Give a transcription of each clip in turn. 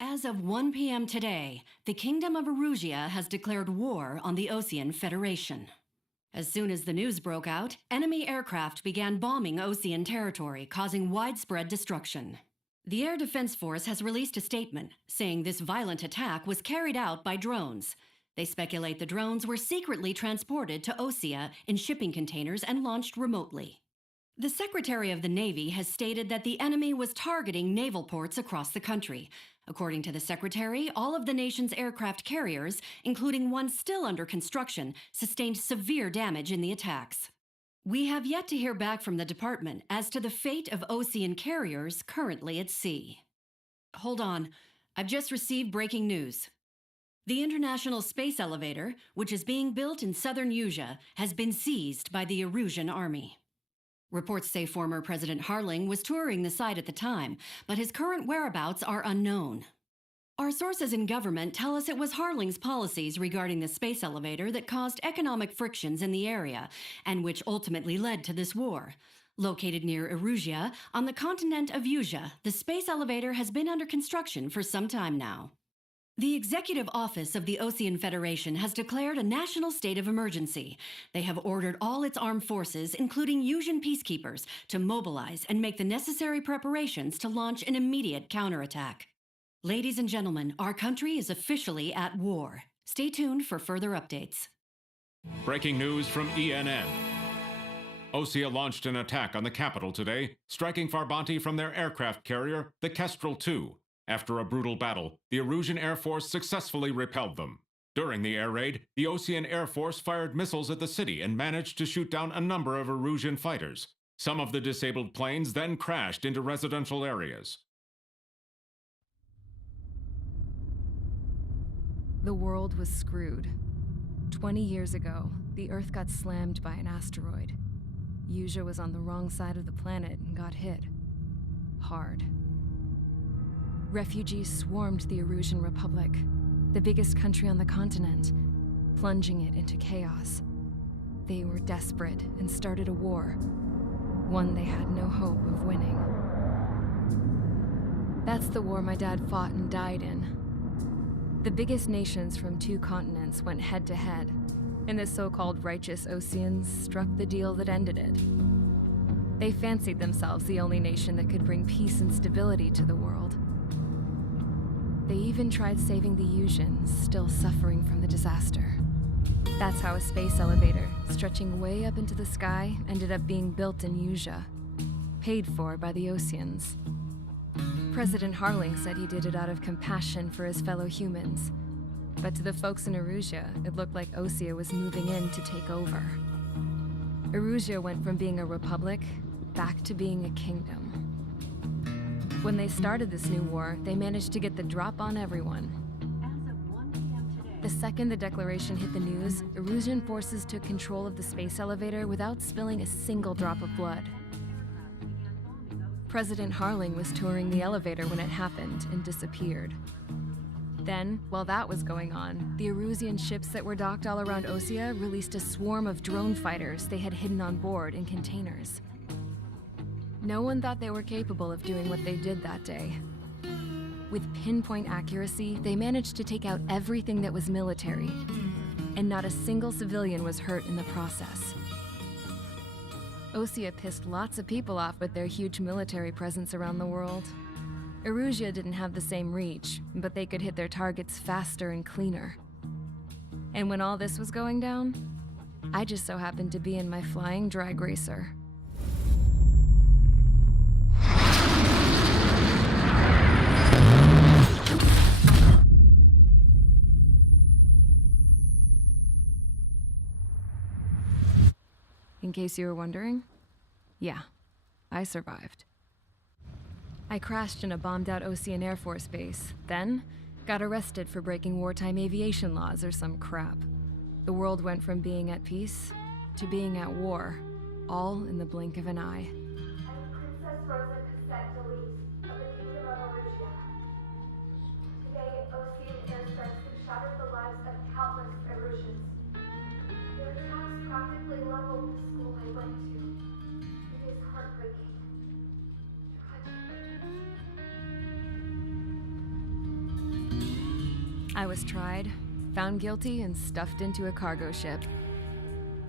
As of 1 p.m. today, the Kingdom of Erusia has declared war on the Osean Federation. As soon as the news broke out, enemy aircraft began bombing Osean territory, causing widespread destruction. The Air Defense Force has released a statement saying this violent attack was carried out by drones. They speculate the drones were secretly transported to Osea in shipping containers and launched remotely. The Secretary of the Navy has stated that the enemy was targeting naval ports across the country. According to the Secretary, all of the nation's aircraft carriers, including one still under construction, sustained severe damage in the attacks. We have yet to hear back from the department as to the fate of Osean carriers currently at sea. Hold on, I've just received breaking news. The International Space Elevator, which is being built in southern Usea, has been seized by the Erusian army. Reports say former President Harling was touring the site at the time, but his current whereabouts are unknown. Our sources in government tell us it was Harling's policies regarding the space elevator that caused economic frictions in the area, and which ultimately led to this war. Located near Erusia, on the continent of Usea, the space elevator has been under construction for some time now. The Executive Office of the Osean Federation has declared a national state of emergency. They have ordered all its armed forces, including Usian peacekeepers, to mobilize and make the necessary preparations to launch an immediate counterattack. Ladies and gentlemen, our country is officially at war. Stay tuned for further updates. Breaking news from ENN. Osea launched an attack on the capital today, striking Farbanti from their aircraft carrier, the Kestrel II. After a brutal battle, the Erusian Air Force successfully repelled them. During the air raid, the Osean Air Force fired missiles at the city and managed to shoot down a number of Erusian fighters. Some of the disabled planes then crashed into residential areas. The world was screwed. 20 years ago, the Earth got slammed by an asteroid. Usea was on the wrong side of the planet and got hit. Hard. Refugees swarmed the Erusian Republic, the biggest country on the continent, plunging it into chaos. They were desperate and started a war, one they had no hope of winning. That's the war my dad fought and died in. The biggest nations from 2 continents went head-to-head, and the so-called righteous Oseans struck the deal that ended it. They fancied themselves the only nation that could bring peace and stability to the world. They even tried saving the Usians, still suffering from the disaster. That's how a space elevator, stretching way up into the sky, ended up being built in Usea, paid for by the Oseans. President Harling said he did it out of compassion for his fellow humans, but to the folks in Erusia, it looked like Osea was moving in to take over. Erusia went from being a republic back to being a kingdom. When they started this new war, they managed to get the drop on everyone. As of 1 p.m. today, The second the declaration hit the news, Erusian forces took control of the space elevator without spilling a single drop of blood. President Harling was touring the elevator when it happened and disappeared. Then, while that was going on, the Erusian ships that were docked all around Osea released a swarm of drone fighters they had hidden on board in containers. No one thought they were capable of doing what they did that day. With pinpoint accuracy, they managed to take out everything that was military, and not a single civilian was hurt in the process. Osea pissed lots of people off with their huge military presence around the world. Erusia didn't have the same reach, but they could hit their targets faster and cleaner. And when all this was going down, I just so happened to be in my flying drag racer. In case you were wondering, yeah, I survived. I crashed in a bombed-out Osean Air Force base, then got arrested for breaking wartime aviation laws or some crap. The world went from being at peace to being at war, all in the blink of an eye. I'm Princess Rosa Cassette Delise of the Kingdom of Erusia. Today, Osean airstrikes have shattered the lives of countless Erusians. Their attacks practically leveled the school I went to. It is heartbreaking. Tragic. I was tried, found guilty, and stuffed into a cargo ship.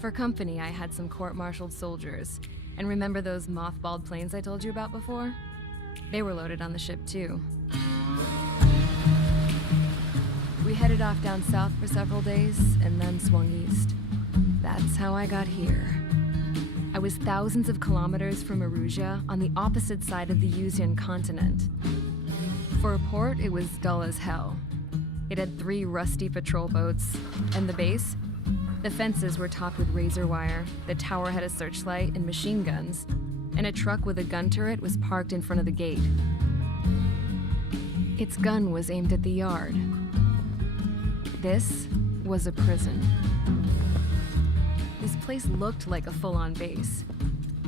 For company, I had some court-martialed soldiers. And remember those mothballed planes I told you about before? They were loaded on the ship too. We headed off down south for several days, and then swung east. That's how I got here. I was thousands of kilometers from Erusia, on the opposite side of the Yuzian continent. For a port, it was dull as hell. It had 3 rusty patrol boats, and the base? The fences were topped with razor wire, the tower had a searchlight and machine guns, and a truck with a gun turret was parked in front of the gate. Its gun was aimed at the yard. This was a prison. This place looked like a full-on base,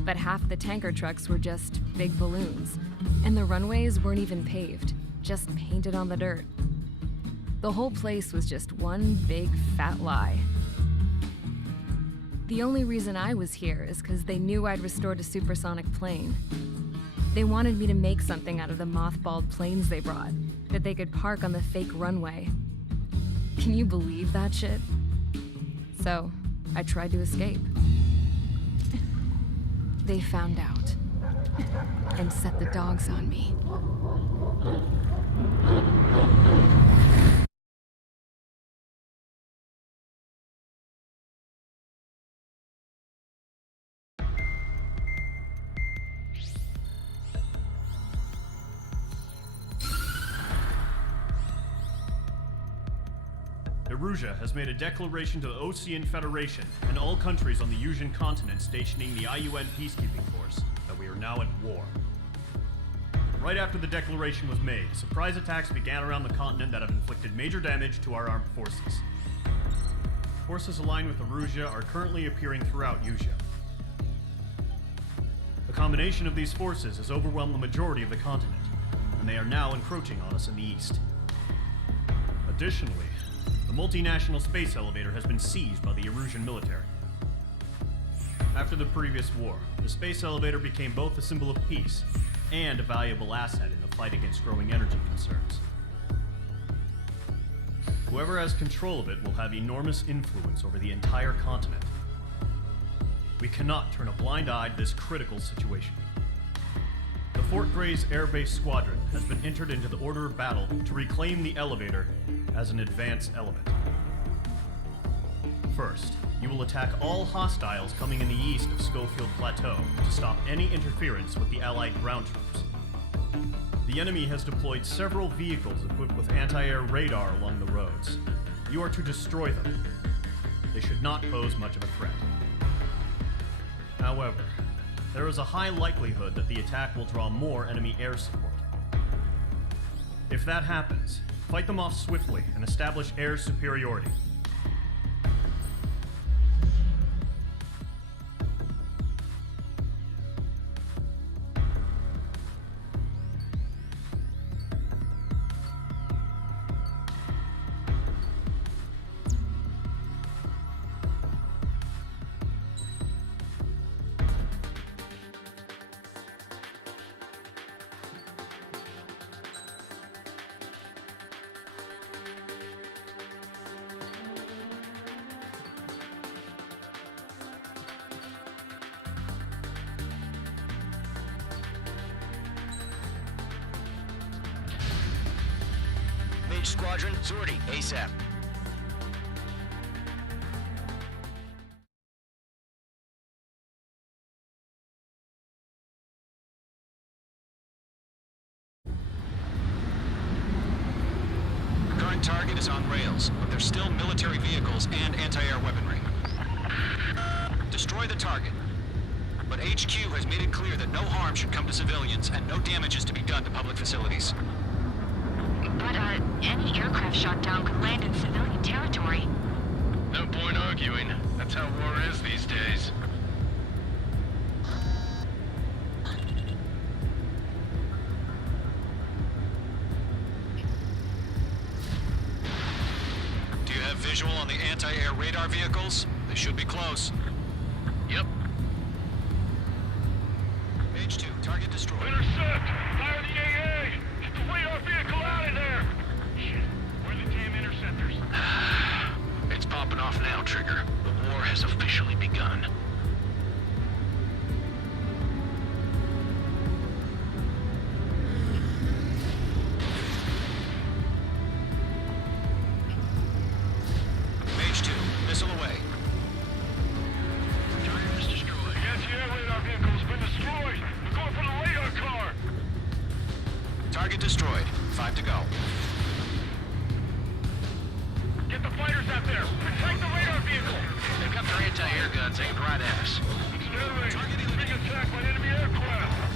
but half the tanker trucks were just big balloons, and the runways weren't even paved, just painted on the dirt. The whole place was just one big fat lie. The only reason I was here is because they knew I'd restored a supersonic plane. They wanted me to make something out of the mothballed planes they brought, that they could park on the fake runway. Can you believe that shit? So, I tried to escape. They found out, and set the dogs on me. Erusia has made a declaration to the Osean Federation and all countries on the Yuzian continent stationing the IUN peacekeeping force that we are now at war. Right after the declaration was made, surprise attacks began around the continent that have inflicted major damage to our armed forces. Forces aligned with Erusia are currently appearing throughout Yusia. The combination of these forces has overwhelmed the majority of the continent, and they are now encroaching on us in the east. Additionally, the multinational space elevator has been seized by the Erusian military. After the previous war, the space elevator became both a symbol of peace and a valuable asset in the fight against growing energy concerns. Whoever has control of it will have enormous influence over the entire continent. We cannot turn a blind eye to this critical situation. The Fort Grays Air Base Squadron has been entered into the order of battle to reclaim the elevator as an advance element. First, you will attack all hostiles coming in the east of Schofield Plateau to stop any interference with the Allied ground troops. The enemy has deployed several vehicles equipped with anti-air radar along the roads. You are to destroy them. They should not pose much of a threat. However, there is a high likelihood that the attack will draw more enemy air support. If that happens, fight them off swiftly and establish air superiority. Mage Squadron, sortie, ASAP. Current target is on rails, but there's still military vehicles and anti-air weaponry. Destroy the target. But HQ has made it clear that no harm should come to civilians and no damage is to be done to public facilities. But, any aircraft shot down could land in civilian territory. No point arguing. That's how war is these days. Do you have visual on the anti-air radar vehicles? They should be close. Yep. Page 2, target destroyed. Intercept! Fire the AA! Get the radar vehicle out of there! Shit, where the damn intercept? destroyed. 5 to go. Get the fighters out there! Protect the radar vehicle! They've got their anti-air guns aimed right at us. Sterling, being attacked by enemy aircraft!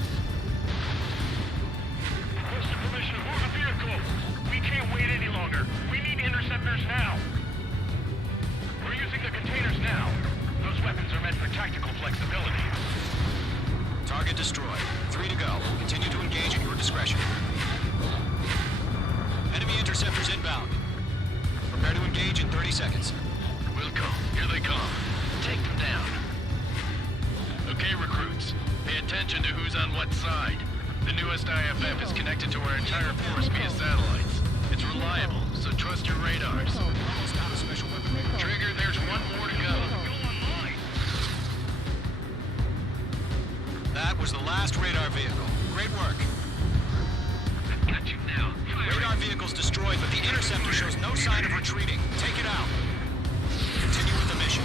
Requesting permission to move the vehicle! We can't wait any longer. We need interceptors now! We're using the containers now. Those weapons are meant for tactical flexibility. Target destroyed. 3 to go. Continue to engage at your discretion. Enemy interceptors inbound. Prepare to engage in 30 seconds. Wilco, here they come. Take them down. Okay, recruits. Pay attention to who's on what side. The newest IFF is connected to our entire force via satellites. It's reliable, so trust your radars. Almost out of special weapon. Trigger, there's one more to go. That was the last radar vehicle. Great work. Got you now. Radar vehicle's destroyed, but the interceptor shows no sign of retreating. Take it out. Continue with the mission.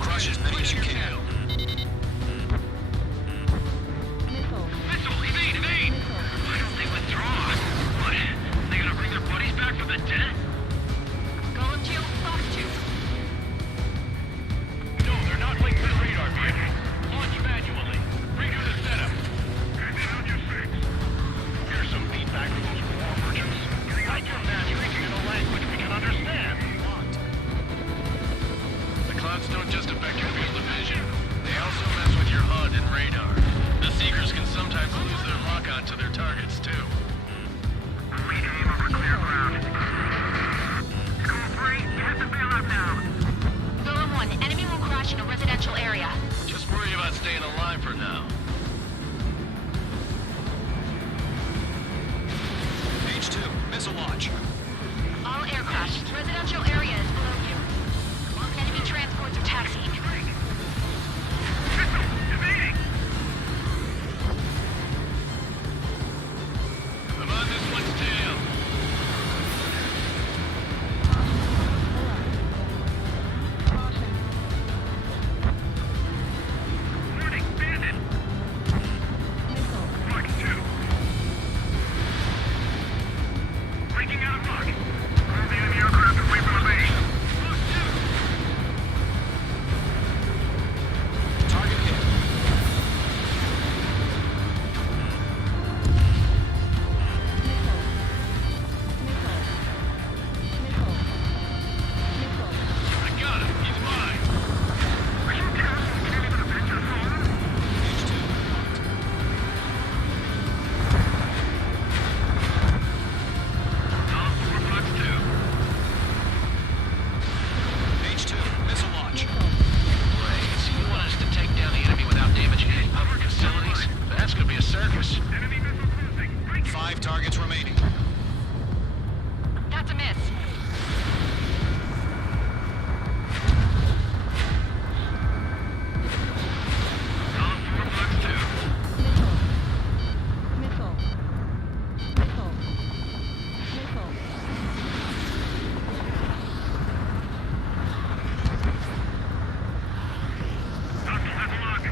Crush as many as you can. Missile, evade, evade! Why don't they withdraw? What? They gonna bring their buddies back from the dead? Golem 2, Fox 2. No, they're not linked to the radar vehicle. Launch manually. Redo the setup. On your six. Here's some feedback from those war merchants. Like your match speaking in a language we can understand. The clouds don't just affect your field of vision. They also mess with your HUD and radar. The Seekers can sometimes lose their lock-on to their targets, too. We aim over clear ground. School 3, you have to bail out now. Golem 1, enemy will crash in a residential area. Just worry about staying alive for now. H2, missile launch. All aircraft, residential area is below you. Enemy transports are taxiing. Evading! I'm on this one's tail. Warning, bandit! Mark 2. Breaking out of luck. Move the enemy aircraft away from the base. Mark 2. Target hit. I got him. He's mine. Are you telling me you can't even avenge your home? H2. Golem 4, Fox 2. H2, missile launch. Brains, you want us to take down the enemy without damaging any public facilities? That's gonna be a circus. Enemy missile cruising. 5 targets remaining. That's a miss. Golem 4, Fox 2. Doctor, have a look.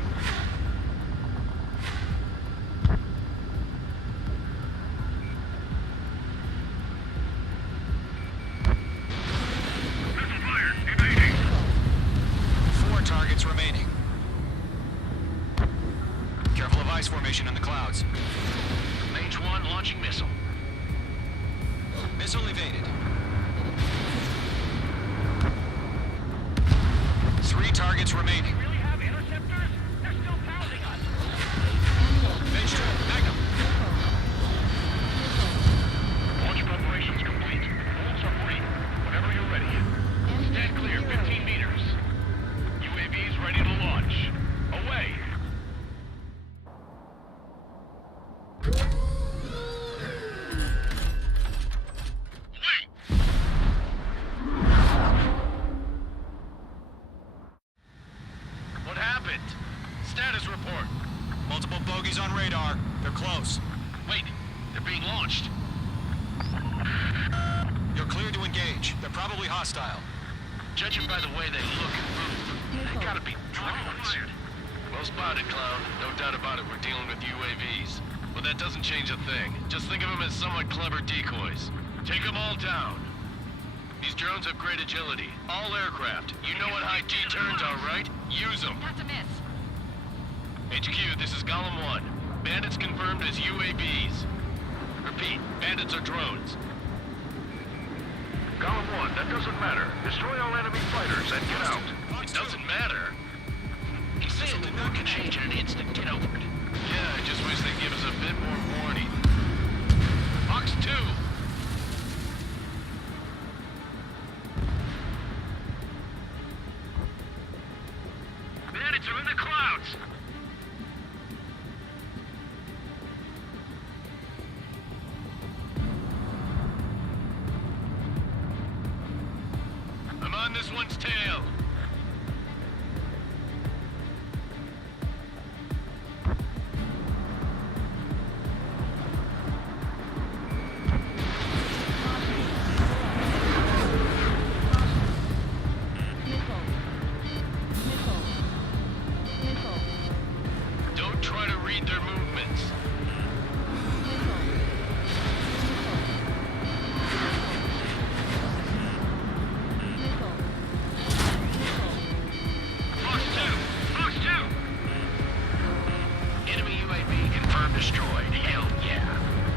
Missile fired. Evading. 4 targets remaining. Careful of ice formation in the clouds. Mage 1 launching missile. Missile evaded. 3 targets remaining. Really have interceptors? They're still pounding us. H2, Magnum. Launch preparations complete. Bolts are free. Whenever you're ready. Stand clear, 15 meters. UAVs ready to launch. Away. Wait! What happened? Status report. Multiple bogies on radar. They're close. Wait, they're being launched. You're cleared to engage. They're probably hostile. Judging by the way they look and move, they gotta be drones. Well spotted, Clown. No doubt about it, we're dealing with UAVs. but that doesn't change a thing. Just think of them as somewhat clever decoys. Take them all down. These drones have great agility. All aircraft. You know what high G-turns are, right? Use them. Not to miss. HQ, this is Golem 1. Bandits confirmed as UAVs. Repeat, bandits are drones. Golem 1, that doesn't matter. Destroy all enemy fighters and get out. It doesn't matter. He said the world can change in an instant. Get over it. Yeah, I just wish they'd give us a bit more warning. Fox 2! Bandits are in the clouds! I'm on this one's tail. Don't try to read their movements. Fox 2! Fox 2! Enemy UAV confirmed destroyed. Hell yeah.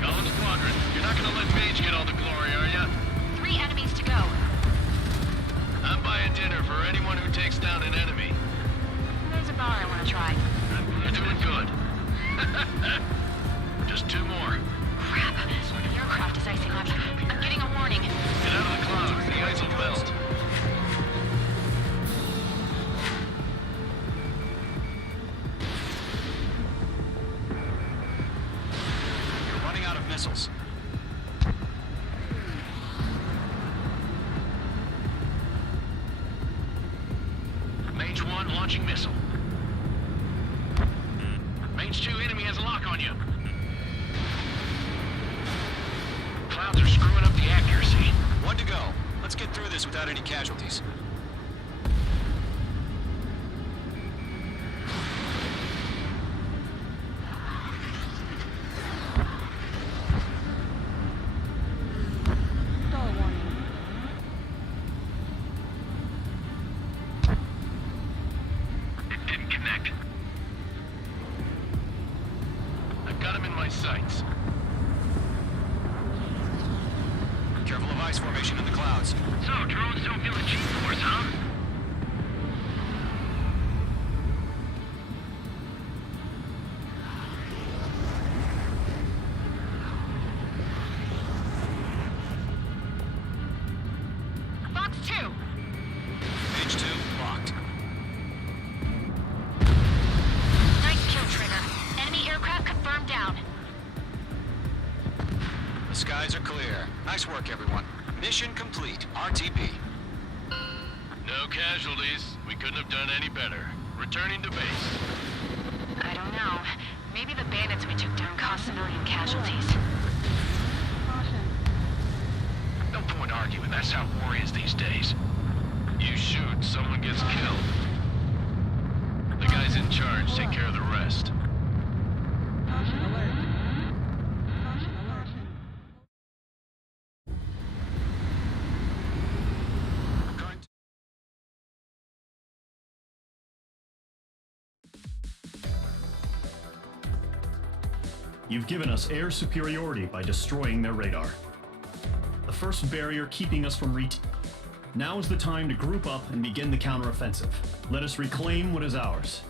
Golem Squadron, you're not gonna let Mage get all the glory, are ya? 3 enemies to go. I'm buying dinner for anyone who takes down an enemy. There's a bar I want to try. You're doing good. Just 2 more. Crap. The aircraft is icing up. I'm getting a warning. Get out of the clouds. The ice will melt. You're running out of missiles. Mage 1 launching missile. Mage 2 enemy has a lock on you. Clouds are screwing up the accuracy. 1 to go. Let's get through this without any casualties. It didn't connect. I've got him in my sights. Careful of ice formation in the clouds. So, drones don't feel the G-force, huh? Fox 2! Mage 2, locked. Nice kill, Trigger. Enemy aircraft confirmed down. The skies are clear. Nice work, everyone. Mission complete. RTB. No casualties. We couldn't have done any better. Returning to base. I don't know. Maybe the bandits we took down caused civilian casualties. No point arguing. That's how war is these days. You shoot, someone gets killed. The guys in charge take care of the rest. Current. You've given us air superiority by destroying their radar. The first barrier keeping us from Now is the time to group up and begin the counteroffensive. Let us reclaim what is ours.